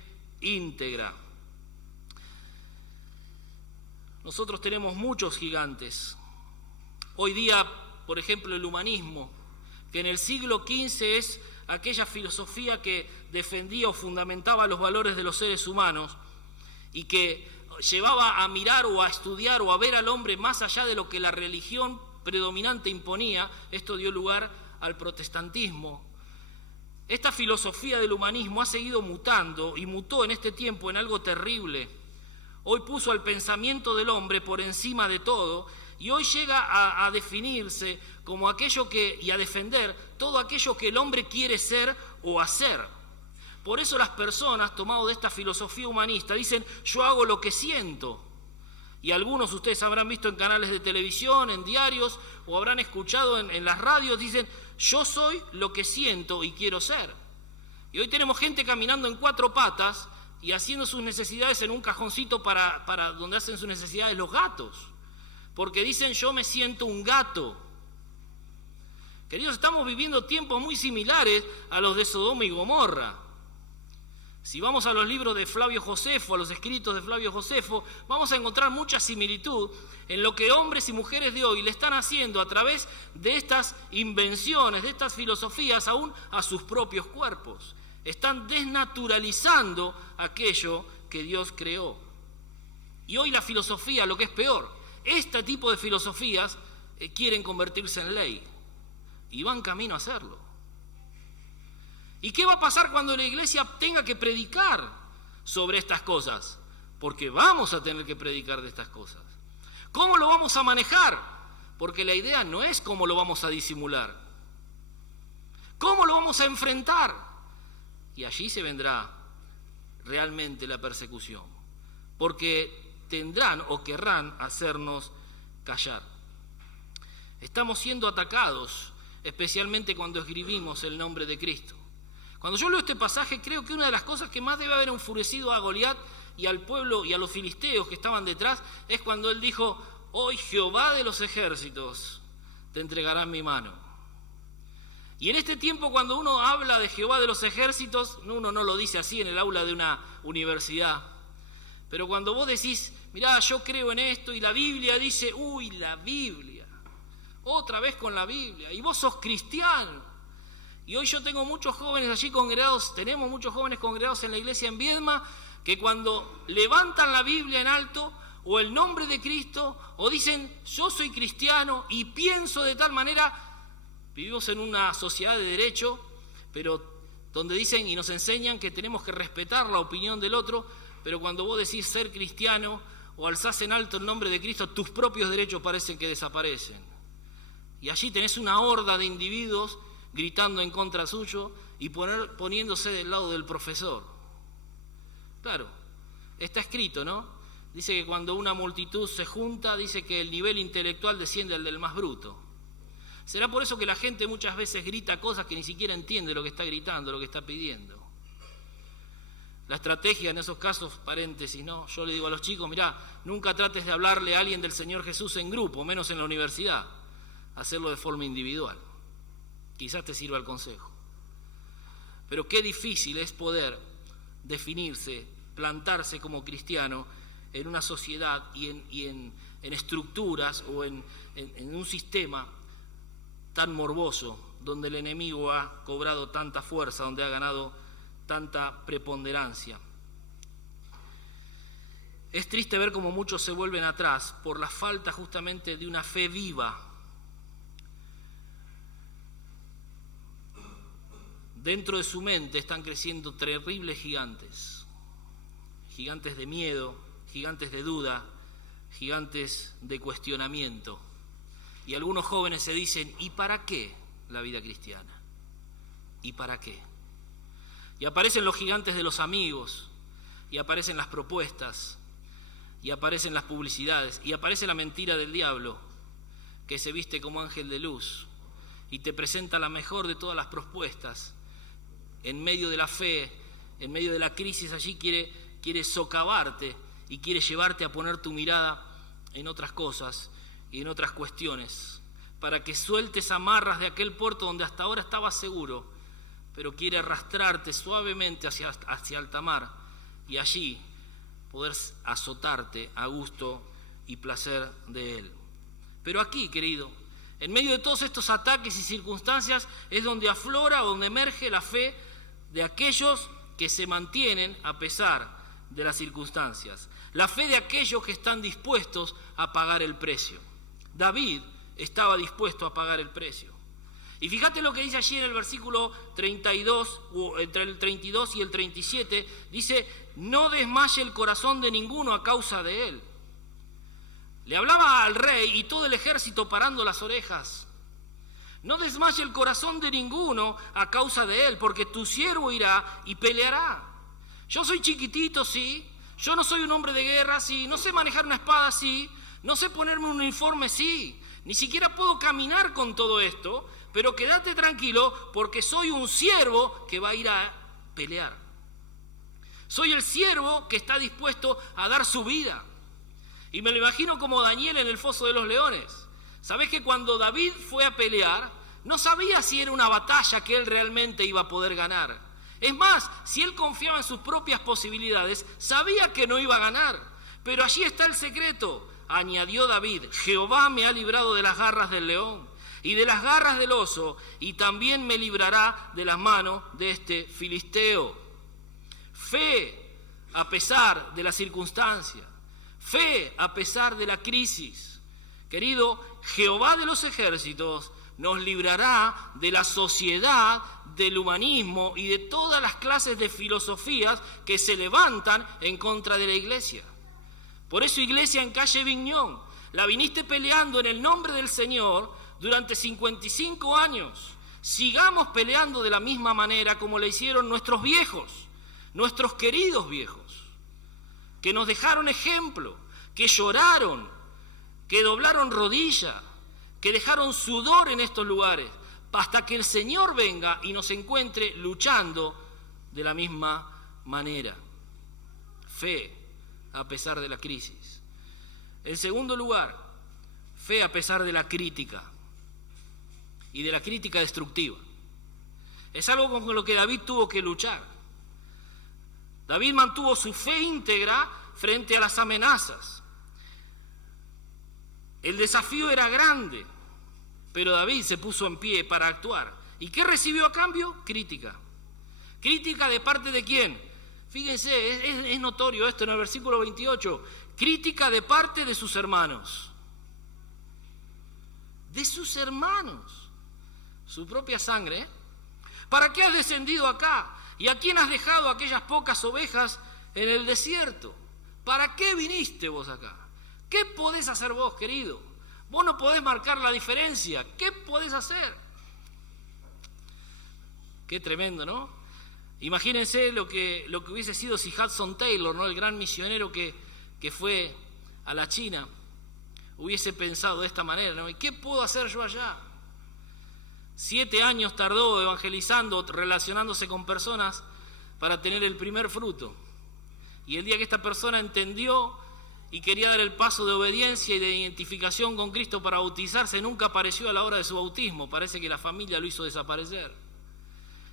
íntegra. Nosotros tenemos muchos gigantes. Hoy día, por ejemplo, el humanismo, que en el siglo XV es aquella filosofía que defendía o fundamentaba los valores de los seres humanos y que llevaba a mirar o a estudiar o a ver al hombre más allá de lo que la religión predominante imponía. Esto dio lugar al protestantismo. Esta filosofía del humanismo ha seguido mutando y mutó en este tiempo en algo terrible. Hoy puso al pensamiento del hombre por encima de todo y hoy llega a definirse como aquello y a defender todo aquello que el hombre quiere ser o hacer. Por eso las personas, tomadas de esta filosofía humanista, dicen yo hago lo que siento. Y algunos ustedes habrán visto en canales de televisión, en diarios, o habrán escuchado en las radios, dicen yo soy lo que siento y quiero ser. Y hoy tenemos gente caminando en 4 patas y haciendo sus necesidades en un cajoncito para donde hacen sus necesidades los gatos. Porque dicen yo me siento un gato. Queridos, estamos viviendo tiempos muy similares a los de Sodoma y Gomorra. Si vamos a los libros de Flavio Josefo, a los escritos de Flavio Josefo, vamos a encontrar mucha similitud en lo que hombres y mujeres de hoy le están haciendo a través de estas invenciones, de estas filosofías, aún a sus propios cuerpos. Están desnaturalizando aquello que Dios creó. Y hoy la filosofía, lo que es peor, este tipo de filosofías quieren convertirse en ley y van camino a hacerlo. ¿Y qué va a pasar cuando la iglesia tenga que predicar sobre estas cosas? Porque vamos a tener que predicar de estas cosas. ¿Cómo lo vamos a manejar? Porque la idea no es cómo lo vamos a disimular. ¿Cómo lo vamos a enfrentar? Y allí se vendrá realmente la persecución. Porque tendrán o querrán hacernos callar. Estamos siendo atacados, especialmente cuando escribimos el nombre de Cristo. Cuando yo leo este pasaje, creo que una de las cosas que más debe haber enfurecido a Goliat y al pueblo y a los filisteos que estaban detrás es cuando él dijo, hoy Jehová de los ejércitos te entregará en mi mano. Y en este tiempo cuando uno habla de Jehová de los ejércitos, uno no lo dice así en el aula de una universidad. Pero cuando vos decís, mirá, yo creo en esto y la Biblia dice, uy, la Biblia, otra vez con la Biblia, y vos sos cristiano. Y hoy yo tengo muchos jóvenes allí congregados, tenemos muchos jóvenes congregados en la iglesia en Viedma, que cuando levantan la Biblia en alto, o el nombre de Cristo, o dicen yo soy cristiano y pienso de tal manera. Vivimos en una sociedad de derecho, pero donde dicen y nos enseñan que tenemos que respetar la opinión del otro, pero cuando vos decís ser cristiano o alzás en alto el nombre de Cristo, tus propios derechos parecen que desaparecen. Y allí tenés una horda de individuos gritando en contra suyo y poniéndose del lado del profesor. Claro, está escrito, ¿no? Dice que cuando una multitud se junta, dice que el nivel intelectual desciende al del más bruto. ¿Será por eso que la gente muchas veces grita cosas que ni siquiera entiende lo que está gritando, lo que está pidiendo? La estrategia en esos casos, paréntesis, ¿no? Yo le digo a los chicos, mirá, nunca trates de hablarle a alguien del Señor Jesús en grupo, menos en la universidad. Hacerlo de forma individual. Quizás te sirva el consejo. Pero qué difícil es poder definirse, plantarse como cristiano en una sociedad y en estructuras o en un sistema tan morboso, donde el enemigo ha cobrado tanta fuerza, donde ha ganado tanta preponderancia. Es triste ver cómo muchos se vuelven atrás por la falta justamente de una fe viva. Dentro de su mente están creciendo terribles gigantes, gigantes de miedo, gigantes de duda, gigantes de cuestionamiento. Y algunos jóvenes se dicen, ¿y para qué la vida cristiana? ¿Y para qué? Y aparecen los gigantes de los amigos, y aparecen las propuestas, y aparecen las publicidades, y aparece la mentira del diablo, que se viste como ángel de luz, y te presenta la mejor de todas las propuestas. En medio de la fe, en medio de la crisis, allí quiere socavarte y quiere llevarte a poner tu mirada en otras cosas y en otras cuestiones, para que sueltes amarras de aquel puerto donde hasta ahora estabas seguro, pero quiere arrastrarte suavemente hacia alta mar y allí poder azotarte a gusto y placer de él. Pero aquí, querido, en medio de todos estos ataques y circunstancias es donde aflora, donde emerge la fe de aquellos que se mantienen a pesar de las circunstancias, la fe de aquellos que están dispuestos a pagar el precio. David estaba dispuesto a pagar el precio. Y fíjate lo que dice allí en el versículo 32, o entre el 32 y el 37, dice, no desmaye el corazón de ninguno a causa de él. Le hablaba al rey y todo el ejército parando las orejas. No desmaye el corazón de ninguno a causa de él, porque tu siervo irá y peleará. Yo soy chiquitito, sí. Yo no soy un hombre de guerra, sí. No sé manejar una espada, sí. No sé ponerme un uniforme, sí. Ni siquiera puedo caminar con todo esto, pero quédate tranquilo porque soy un siervo que va a ir a pelear. Soy el siervo que está dispuesto a dar su vida. Y me lo imagino como Daniel en el foso de los leones. ¿Sabés que cuando David fue a pelear, no sabía si era una batalla que él realmente iba a poder ganar? Es más, si él confiaba en sus propias posibilidades, sabía que no iba a ganar. Pero allí está el secreto. Añadió David, Jehová me ha librado de las garras del león y de las garras del oso, y también me librará de las manos de este filisteo. Fe a pesar de la circunstancia, fe a pesar de la crisis. Querido, Jehová de los ejércitos nos librará de la sociedad, del humanismo y de todas las clases de filosofías que se levantan en contra de la iglesia. Por eso, iglesia en calle Viñón, la viniste peleando en el nombre del Señor durante 55 años. Sigamos peleando de la misma manera como le hicieron nuestros viejos, nuestros queridos viejos, que nos dejaron ejemplo, que lloraron, que doblaron rodilla, que dejaron sudor en estos lugares, hasta que el Señor venga y nos encuentre luchando de la misma manera. Fe a pesar de la crisis. En segundo lugar, fe a pesar de la crítica y de la crítica destructiva. Es algo con lo que David tuvo que luchar. David mantuvo su fe íntegra frente a las amenazas. El desafío era grande, pero David se puso en pie para actuar. ¿Y qué recibió a cambio? Crítica. ¿Crítica de parte de quién? Fíjense, es notorio esto en el versículo 28. crítica de parte de sus hermanos. De sus hermanos. Su propia sangre. ¿Para qué has descendido acá? ¿Y a quién has dejado aquellas pocas ovejas en el desierto? ¿Para qué viniste vos acá? ¿Qué podés hacer vos, querido? Vos no podés marcar la diferencia. ¿Qué podés hacer? Qué tremendo, ¿no? Imagínense lo que hubiese sido si Hudson Taylor, ¿no?, el gran misionero que fue a la China, hubiese pensado de esta manera, ¿no? ¿Y qué puedo hacer yo allá? 7 años tardó evangelizando, relacionándose con personas para tener el primer fruto. Y el día que esta persona entendió y quería dar el paso de obediencia y de identificación con Cristo para bautizarse, nunca apareció a la hora de su bautismo. Parece que la familia lo hizo desaparecer.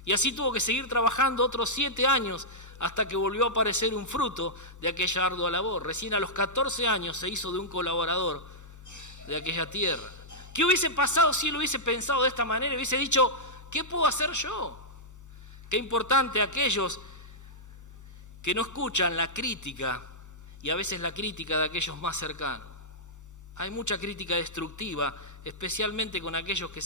Y así tuvo que seguir trabajando otros 7 años hasta que volvió a aparecer un fruto de aquella ardua labor. Recién a los 14 años se hizo de un colaborador de aquella tierra. ¿Qué hubiese pasado si él hubiese pensado de esta manera? Hubiese dicho, ¿qué puedo hacer yo? Qué importante aquellos que no escuchan la crítica, y a veces la crítica de aquellos más cercanos. Hay mucha crítica destructiva, especialmente con aquellos que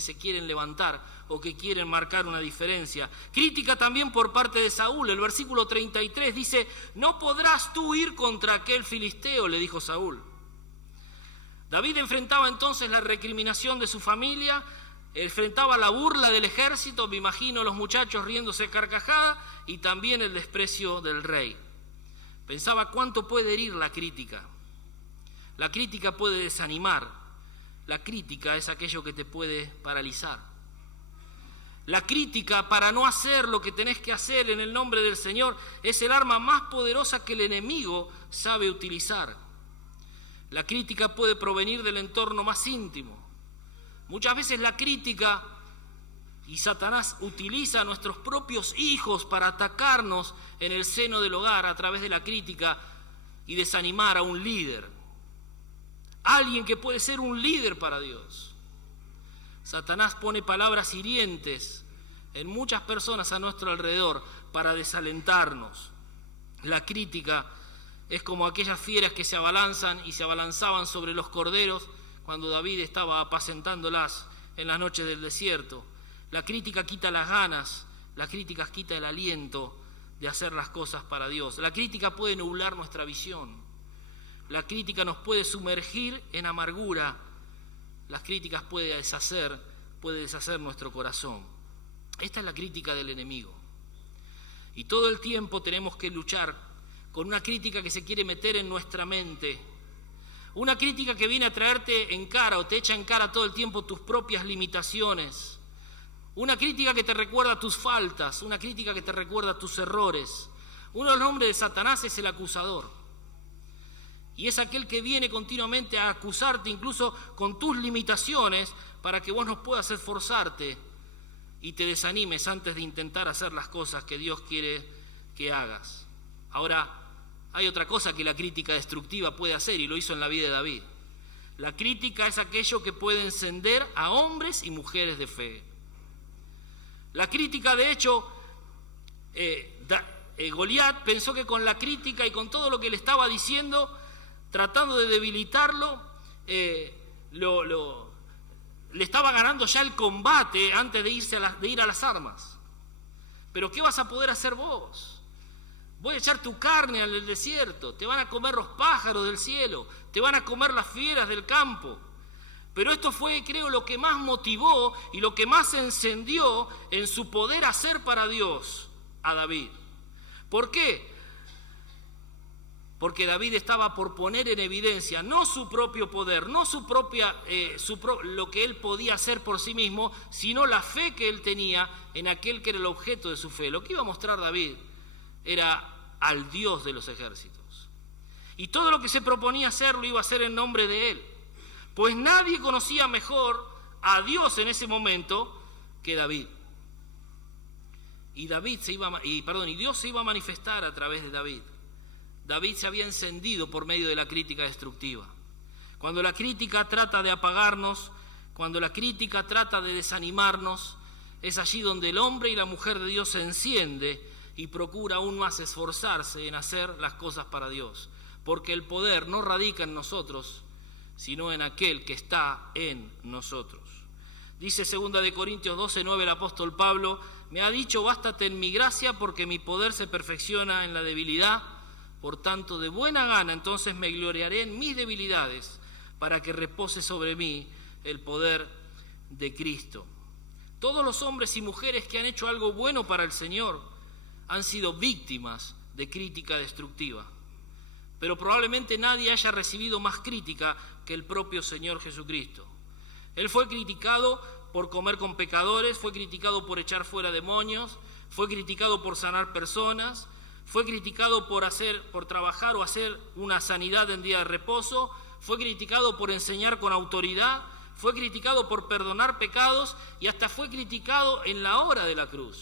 se quieren levantar o que quieren marcar una diferencia. Crítica también por parte de Saúl. El versículo 33 dice, no podrás tú ir contra aquel filisteo, le dijo Saúl. David enfrentaba entonces la recriminación de su familia, enfrentaba la burla del ejército, me imagino los muchachos riéndose a carcajada, y también el desprecio del rey. Pensaba cuánto puede herir la crítica. La crítica puede desanimar. La crítica es aquello que te puede paralizar. La crítica para no hacer lo que tenés que hacer en el nombre del Señor es el arma más poderosa que el enemigo sabe utilizar. La crítica puede provenir del entorno más íntimo. Muchas veces la crítica, y Satanás utiliza a nuestros propios hijos para atacarnos en el seno del hogar a través de la crítica y desanimar a un líder. Alguien que puede ser un líder para Dios. Satanás pone palabras hirientes en muchas personas a nuestro alrededor para desalentarnos. La crítica es como aquellas fieras que se abalanzan y se abalanzaban sobre los corderos cuando David estaba apacentándolas en las noches del desierto. La crítica quita las ganas, la crítica quita el aliento de hacer las cosas para Dios. La crítica puede nublar nuestra visión. La crítica nos puede sumergir en amargura. Las críticas puede deshacer nuestro corazón. Esta es la crítica del enemigo. Y todo el tiempo tenemos que luchar con una crítica que se quiere meter en nuestra mente. Una crítica que viene a traerte en cara o te echa en cara todo el tiempo tus propias limitaciones. Una crítica que te recuerda tus faltas, una crítica que te recuerda tus errores. Uno de los nombres de Satanás es el acusador. Y es aquel que viene continuamente a acusarte incluso con tus limitaciones para que vos no puedas esforzarte y te desanimes antes de intentar hacer las cosas que Dios quiere que hagas. Ahora, hay otra cosa que la crítica destructiva puede hacer y lo hizo en la vida de David. La crítica es aquello que puede encender a hombres y mujeres de fe. La crítica, de hecho, Goliat pensó que con la crítica y con todo lo que le estaba diciendo, tratando de debilitarlo, le estaba ganando ya el combate antes de ir a las armas. Pero ¿qué vas a poder hacer vos? Voy a echar tu carne al desierto, te van a comer los pájaros del cielo, te van a comer las fieras del campo. Pero esto fue, creo, lo que más motivó y lo que más encendió en su poder hacer para Dios a David. ¿Por qué? Porque David estaba por poner en evidencia no su propio poder, no lo que él podía hacer por sí mismo, sino la fe que él tenía en aquel que era el objeto de su fe. Lo que iba a mostrar David era al Dios de los ejércitos. Y todo lo que se proponía hacer lo iba a hacer en nombre de él. Pues nadie conocía mejor a Dios en ese momento que David. Y Dios se iba a manifestar a través de David. David se había encendido por medio de la crítica destructiva. Cuando la crítica trata de apagarnos, cuando la crítica trata de desanimarnos, es allí donde el hombre y la mujer de Dios se enciende y procura aún más esforzarse en hacer las cosas para Dios. porque el poder no radica en nosotros, sino en aquel que está en nosotros. Dice 2 Corintios 12:9 el apóstol Pablo: me ha dicho, bástate en mi gracia, porque mi poder se perfecciona en la debilidad. Por tanto, de buena gana entonces me gloriaré en mis debilidades, para que repose sobre mí el poder de Cristo. Todos los hombres y mujeres que han hecho algo bueno para el Señor han sido víctimas de crítica destructiva. Pero probablemente nadie haya recibido más crítica que el propio Señor Jesucristo. Él fue criticado por comer con pecadores, fue criticado por echar fuera demonios, fue criticado por sanar personas, fue criticado por trabajar o hacer una sanidad en día de reposo, fue criticado por enseñar con autoridad, fue criticado por perdonar pecados y hasta fue criticado en la hora de la cruz.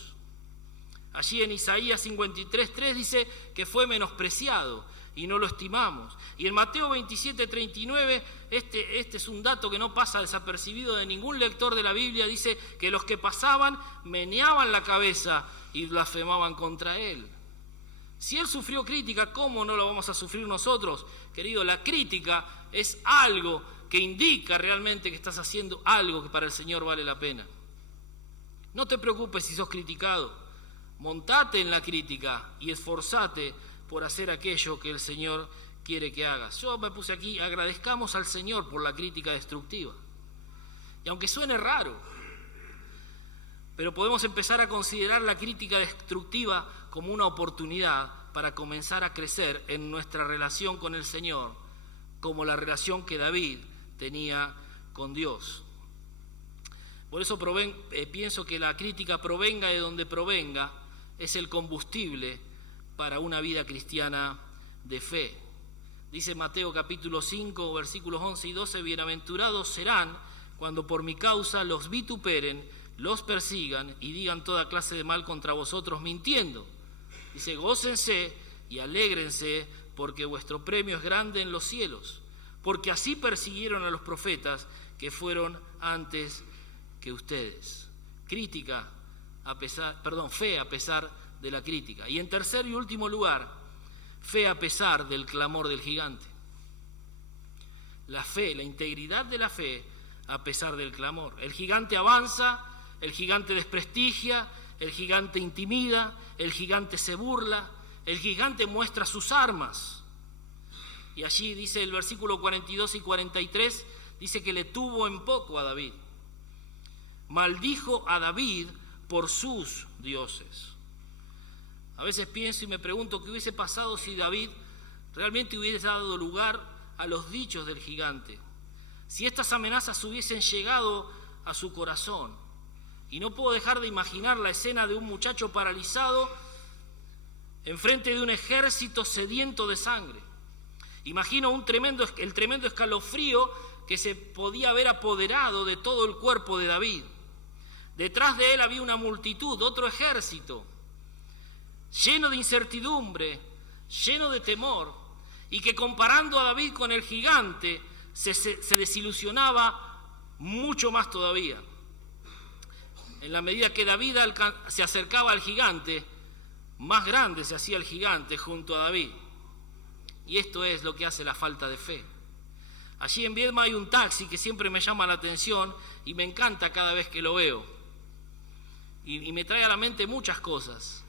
Allí en Isaías 53:3 dice que fue menospreciado y no lo estimamos. Y en Mateo 27:39, este es un dato que no pasa desapercibido de ningún lector de la Biblia, dice que los que pasaban meneaban la cabeza y blasfemaban contra él. Si él sufrió crítica, ¿cómo no lo vamos a sufrir nosotros? Querido, la crítica es algo que indica realmente que estás haciendo algo que para el Señor vale la pena. No te preocupes si sos criticado, montate en la crítica y esforzate por hacer aquello que el Señor quiere que hagas. Yo me puse aquí: agradezcamos al Señor por la crítica destructiva. Y aunque suene raro, pero podemos empezar a considerar la crítica destructiva como una oportunidad para comenzar a crecer en nuestra relación con el Señor, como la relación que David tenía con Dios. Por eso pienso que la crítica, provenga de donde provenga, es el combustible para una vida cristiana de fe. Dice Mateo capítulo 5, versículos 11 y 12, bienaventurados serán cuando por mi causa los vituperen, los persigan y digan toda clase de mal contra vosotros mintiendo. Dice, gócense y alégrense, porque vuestro premio es grande en los cielos, porque así persiguieron a los profetas que fueron antes que ustedes. Fe a pesar de la crítica. Y en tercer y último lugar, fe a pesar del clamor del gigante. La fe, la integridad de la fe a pesar del clamor. El gigante avanza, el gigante desprestigia, el gigante intimida, el gigante se burla, el gigante muestra sus armas. Y allí dice el versículo 42 y 43, dice que le tuvo en poco a David. Maldijo a David por sus dioses. A veces pienso y me pregunto qué hubiese pasado si David realmente hubiese dado lugar a los dichos del gigante. Si estas amenazas hubiesen llegado a su corazón. Y no puedo dejar de imaginar la escena de un muchacho paralizado enfrente de un ejército sediento de sangre. Imagino el tremendo escalofrío que se podía haber apoderado de todo el cuerpo de David. Detrás de él había una multitud, otro ejército, lleno de incertidumbre, lleno de temor, y que comparando a David con el gigante, se desilusionaba mucho más todavía. En la medida que David se acercaba al gigante, más grande se hacía el gigante junto a David. Y esto es lo que hace la falta de fe. Allí en Viedma hay un taxi que siempre me llama la atención y me encanta cada vez que lo veo. Y me trae a la mente muchas cosas.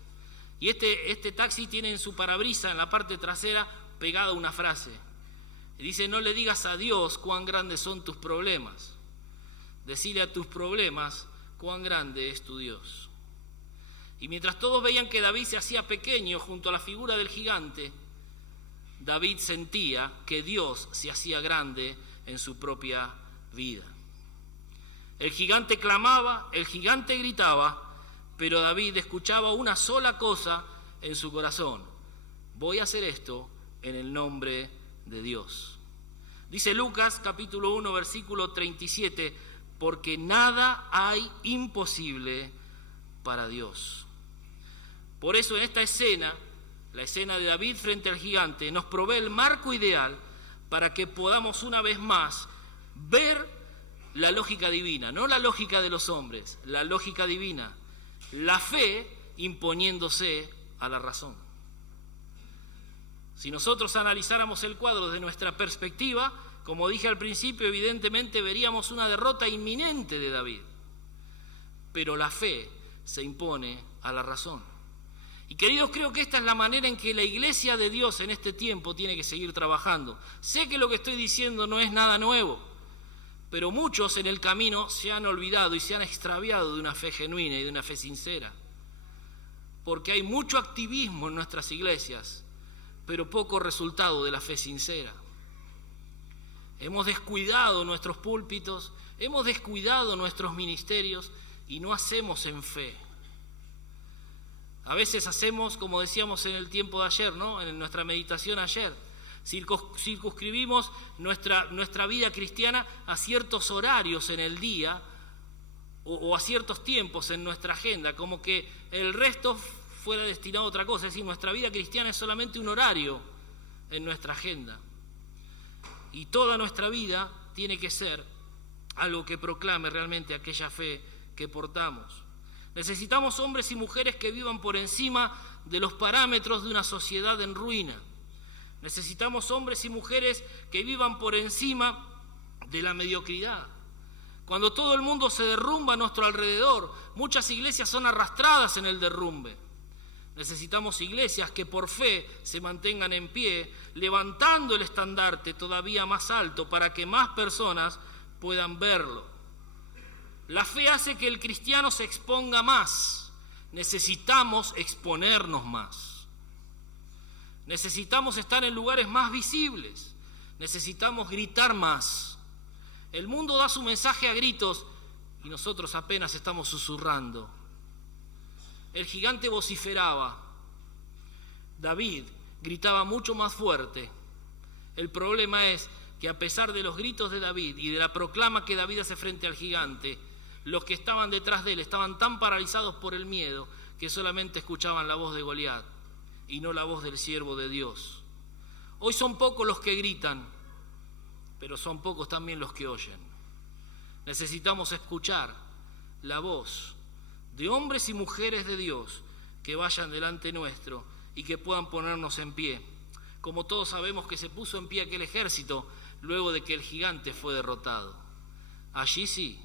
Y este taxi tiene en su parabrisa, en la parte trasera, pegada una frase. Y dice, no le digas a Dios cuán grandes son tus problemas. Decile a tus problemas cuán grande es tu Dios. Y mientras todos veían que David se hacía pequeño junto a la figura del gigante, David sentía que Dios se hacía grande en su propia vida. El gigante clamaba, el gigante gritaba, pero David escuchaba una sola cosa en su corazón: voy a hacer esto en el nombre de Dios. Dice Lucas capítulo 1 versículo 37, porque nada hay imposible para Dios. Por eso en esta escena, la escena de David frente al gigante, nos provee el marco ideal para que podamos una vez más ver la lógica divina, no la lógica de los hombres, la lógica divina, la fe imponiéndose a la razón. Si nosotros analizáramos el cuadro desde nuestra perspectiva, como dije al principio, evidentemente veríamos una derrota inminente de David. Pero la fe se impone a la razón. Y queridos, creo que esta es la manera en que la iglesia de Dios en este tiempo tiene que seguir trabajando. Sé que lo que estoy diciendo no es nada nuevo, pero muchos en el camino se han olvidado y se han extraviado de una fe genuina y de una fe sincera. Porque hay mucho activismo en nuestras iglesias, pero poco resultado de la fe sincera. Hemos descuidado nuestros púlpitos, hemos descuidado nuestros ministerios y no hacemos en fe. A veces hacemos, como decíamos en el tiempo de ayer, ¿no? En nuestra meditación ayer, circunscribimos nuestra vida cristiana a ciertos horarios en el día o a ciertos tiempos en nuestra agenda, como que el resto fuera destinado a otra cosa. Es decir, nuestra vida cristiana es solamente un horario en nuestra agenda. Y toda nuestra vida tiene que ser algo que proclame realmente aquella fe que portamos. Necesitamos hombres y mujeres que vivan por encima de los parámetros de una sociedad en ruina. Necesitamos hombres y mujeres que vivan por encima de la mediocridad. Cuando todo el mundo se derrumba a nuestro alrededor, muchas iglesias son arrastradas en el derrumbe. Necesitamos iglesias que por fe se mantengan en pie, levantando el estandarte todavía más alto para que más personas puedan verlo. La fe hace que el cristiano se exponga más. Necesitamos exponernos más. Necesitamos estar en lugares más visibles. Necesitamos gritar más. El mundo da su mensaje a gritos y nosotros apenas estamos susurrando. El gigante vociferaba. David gritaba mucho más fuerte. El problema es que a pesar de los gritos de David y de la proclama que David hace frente al gigante, los que estaban detrás de él estaban tan paralizados por el miedo que solamente escuchaban la voz de Goliat y no la voz del siervo de Dios. Hoy son pocos los que gritan, pero son pocos también los que oyen. Necesitamos escuchar la voz de hombres y mujeres de Dios que vayan delante nuestro y que puedan ponernos en pie, como todos sabemos que se puso en pie aquel ejército luego de que el gigante fue derrotado. Allí sí,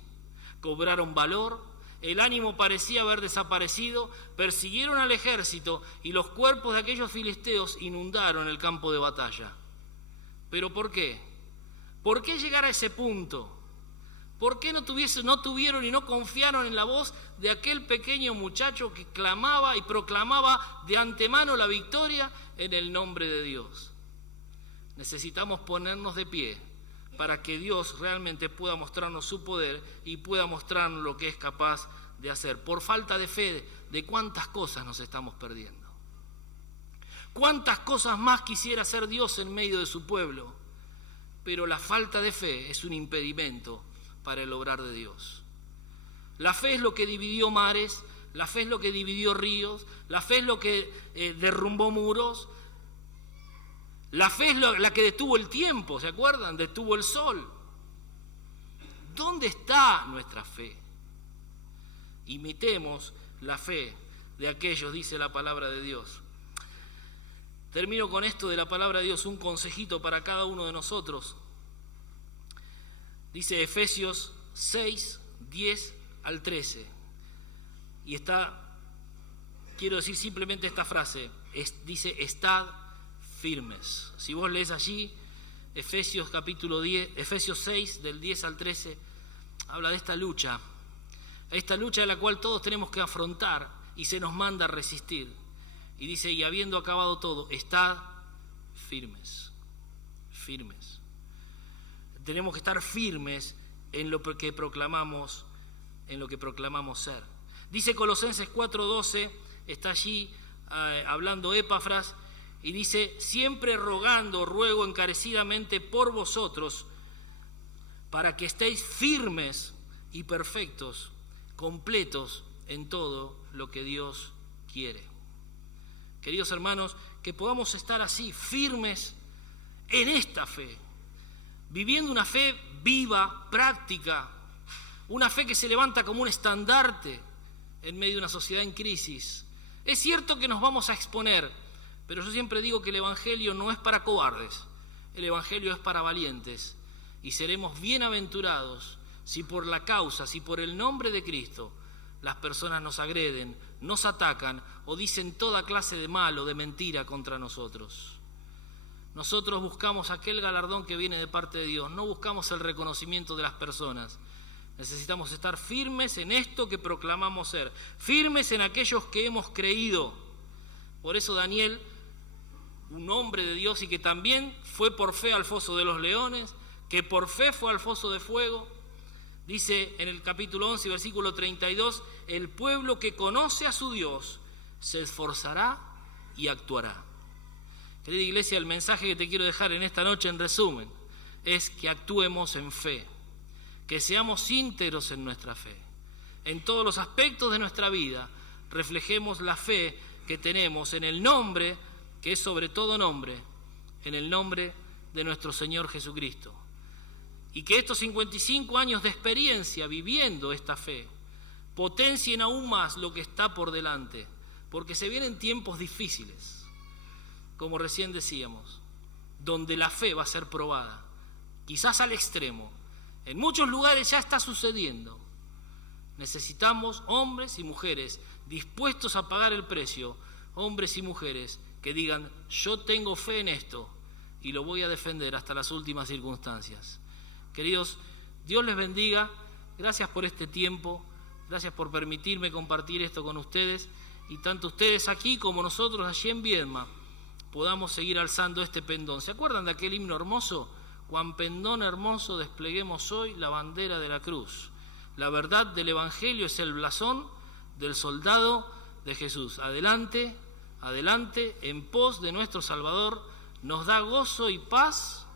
cobraron valor, el ánimo parecía haber desaparecido, persiguieron al ejército y los cuerpos de aquellos filisteos inundaron el campo de batalla. ¿Pero por qué? ¿Por qué llegar a ese punto? ¿Por qué no tuvieron y no confiaron en la voz de aquel pequeño muchacho que clamaba y proclamaba de antemano la victoria en el nombre de Dios? Necesitamos ponernos de pie para que Dios realmente pueda mostrarnos su poder y pueda mostrarnos lo que es capaz de hacer. Por falta de fe, ¿de cuántas cosas nos estamos perdiendo? ¿Cuántas cosas más quisiera hacer Dios en medio de su pueblo? Pero la falta de fe es un impedimento para el obrar de Dios. La fe es lo que dividió mares, la fe es lo que dividió ríos, la fe es lo que derrumbó muros, la fe es la que detuvo el tiempo, ¿se acuerdan? Detuvo el sol. ¿Dónde está nuestra fe? Imitemos la fe de aquellos, dice la palabra de Dios. Termino con esto de la palabra de Dios, un consejito para cada uno de nosotros. Dice Efesios 6, 10 al 13. Y quiero decir simplemente esta frase, dice, estad firmes. Si vos lees allí, Efesios 6, del 10 al 13, habla de esta lucha de la cual todos tenemos que afrontar y se nos manda a resistir. Y dice, y habiendo acabado todo, estad firmes. Firmes. Tenemos que estar firmes en lo que proclamamos, ser. Dice Colosenses 4:12, está allí hablando Epafras, y dice, siempre ruego encarecidamente por vosotros, para que estéis firmes y perfectos, completos en todo lo que Dios quiere. Queridos hermanos, que podamos estar así, firmes en esta fe, viviendo una fe viva, práctica, una fe que se levanta como un estandarte en medio de una sociedad en crisis. Es cierto que nos vamos a exponer, Pero yo siempre digo que el Evangelio no es para cobardes, el Evangelio es para valientes, y seremos bienaventurados si por la causa, si por el nombre de Cristo, las personas nos agreden, nos atacan o dicen toda clase de mal o de mentira contra nosotros. Nosotros buscamos aquel galardón que viene de parte de Dios, no buscamos el reconocimiento de las personas. Necesitamos estar firmes en esto que proclamamos ser, firmes en aquellos que hemos creído. Por eso Daniel, un hombre de Dios y que también fue por fe al foso de los leones, que por fe fue al foso de fuego, dice en el capítulo 11, versículo 32, el pueblo que conoce a su Dios se esforzará y actuará. Querida iglesia, el mensaje que te quiero dejar en esta noche en resumen es que actuemos en fe, que seamos íntegros en nuestra fe. En todos los aspectos de nuestra vida reflejemos la fe que tenemos en el nombre, que es sobre todo nombre, en el nombre de nuestro Señor Jesucristo. Y que estos 55 años de experiencia viviendo esta fe potencien aún más lo que está por delante, porque se vienen tiempos difíciles, como recién decíamos, donde la fe va a ser probada, quizás al extremo. En muchos lugares ya está sucediendo. Necesitamos hombres y mujeres dispuestos a pagar el precio, hombres y mujeres que digan, yo tengo fe en esto y lo voy a defender hasta las últimas circunstancias. Queridos, Dios les bendiga, gracias por este tiempo, gracias por permitirme compartir esto con ustedes, y tanto ustedes aquí como nosotros allí en Viedma podamos seguir alzando este pendón. ¿Se acuerdan de aquel himno hermoso? Cuán pendón hermoso despleguemos hoy la bandera de la cruz. La verdad del Evangelio es el blasón del soldado de Jesús. Adelante, adelante, en pos de nuestro Salvador, nos da gozo y paz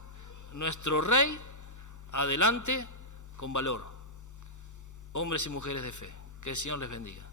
nuestro Rey. Adelante con valor, hombres y mujeres de fe. Que el Señor les bendiga.